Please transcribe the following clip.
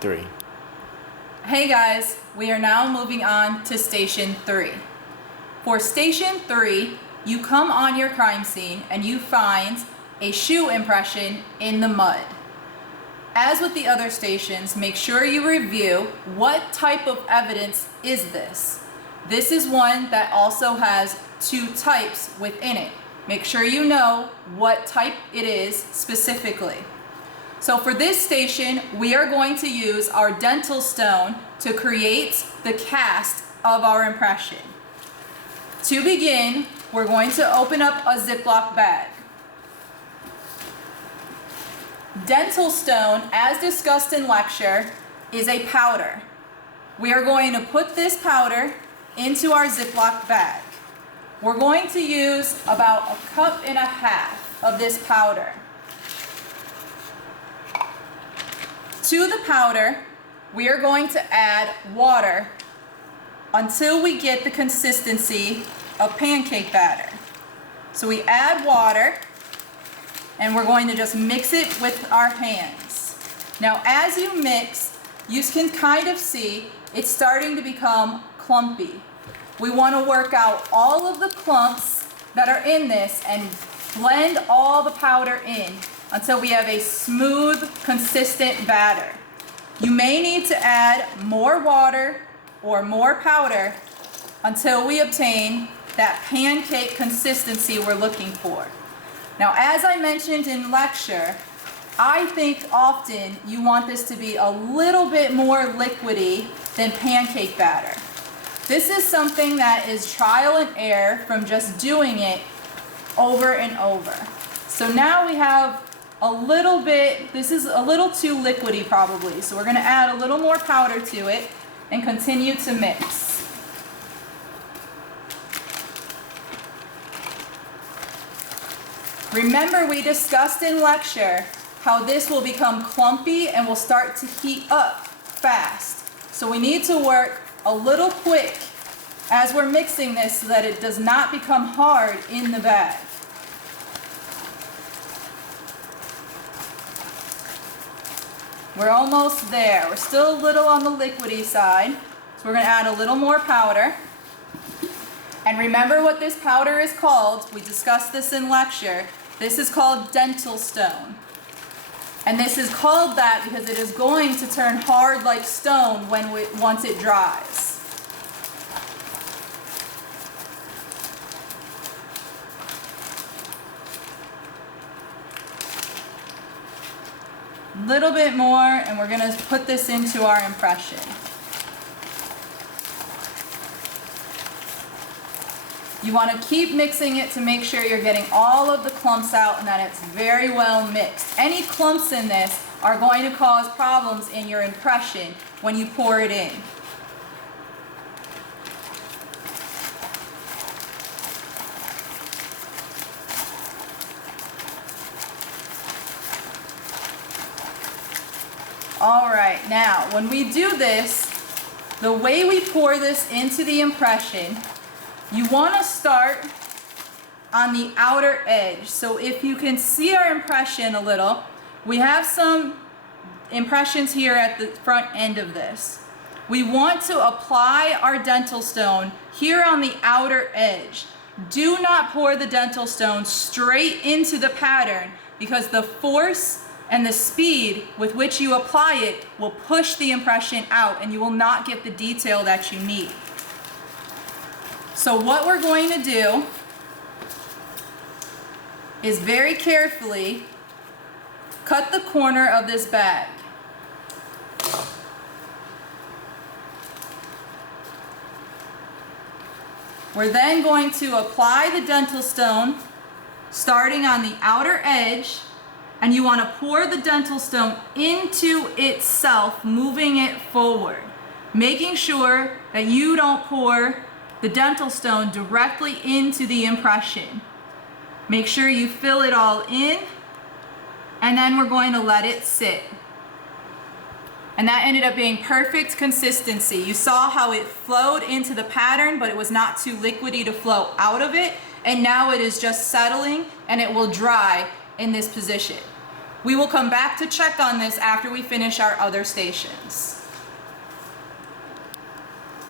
3. Hey guys, we are now moving on to station 3. For station 3, you come on your crime scene and you find a shoe impression in the mud. As with the other stations, make sure you review what type of evidence is this. This is one that also has 2 types within it. Make sure you know what type it is specifically. So for this station, we are going to use our dental stone to create the cast of our impression. To begin, we're going to open up a Ziploc bag. Dental stone, as discussed in lecture, is a powder. We are going to put this powder into our Ziploc bag. We're going to use about 1.5 cups of this powder. To the powder, we are going to add water until we get the consistency of pancake batter. So we add water and we're going to just mix it with our hands. Now as you mix, you can kind of see it's starting to become clumpy. We want to work out all of the clumps that are in this and blend all the powder in until we have a smooth, consistent batter. You may need to add more water or more powder until we obtain that pancake consistency we're looking for. Now, as I mentioned in lecture, I think often you want this to be a little bit more liquidy than pancake batter. This is something that is trial and error from just doing it over and over. So now we have a little bit, this is a little too liquidy probably, so we're going to add a little more powder to it and continue to mix. Remember, we discussed in lecture how this will become clumpy and will start to heat up fast. So we need to work a little quick as we're mixing this so that it does not become hard in the bag. We're almost there. We're still a little on the liquidy side, so we're going to add a little more powder. And remember what this powder is called. We discussed this in lecture. This is called dental stone. And this is called that because it is going to turn hard like stone once it dries. Little bit more, and we're going to put this into our impression. You want to keep mixing it to make sure you're getting all of the clumps out and that it's very well mixed. Any clumps in this are going to cause problems in your impression when you pour it in. Alright, now when we do this, the way we pour this into the impression, you want to start on the outer edge. So if you can see our impression a little, we have some impressions here at the front end of this. We want to apply our dental stone here on the outer edge. Do not pour the dental stone straight into the pattern because the force and the speed with which you apply it will push the impression out and you will not get the detail that you need. So what we're going to do is very carefully cut the corner of this bag. We're then going to apply the dental stone starting on the outer edge, and you want to pour the dental stone into itself, moving it forward, making sure that you don't pour the dental stone directly into the impression. Make sure you fill it all in, and then we're going to let it sit. And that ended up being perfect consistency. You saw how it flowed into the pattern, but it was not too liquidy to flow out of it. And now it is just settling and it will dry in this position. We will come back to check on this after we finish our other stations.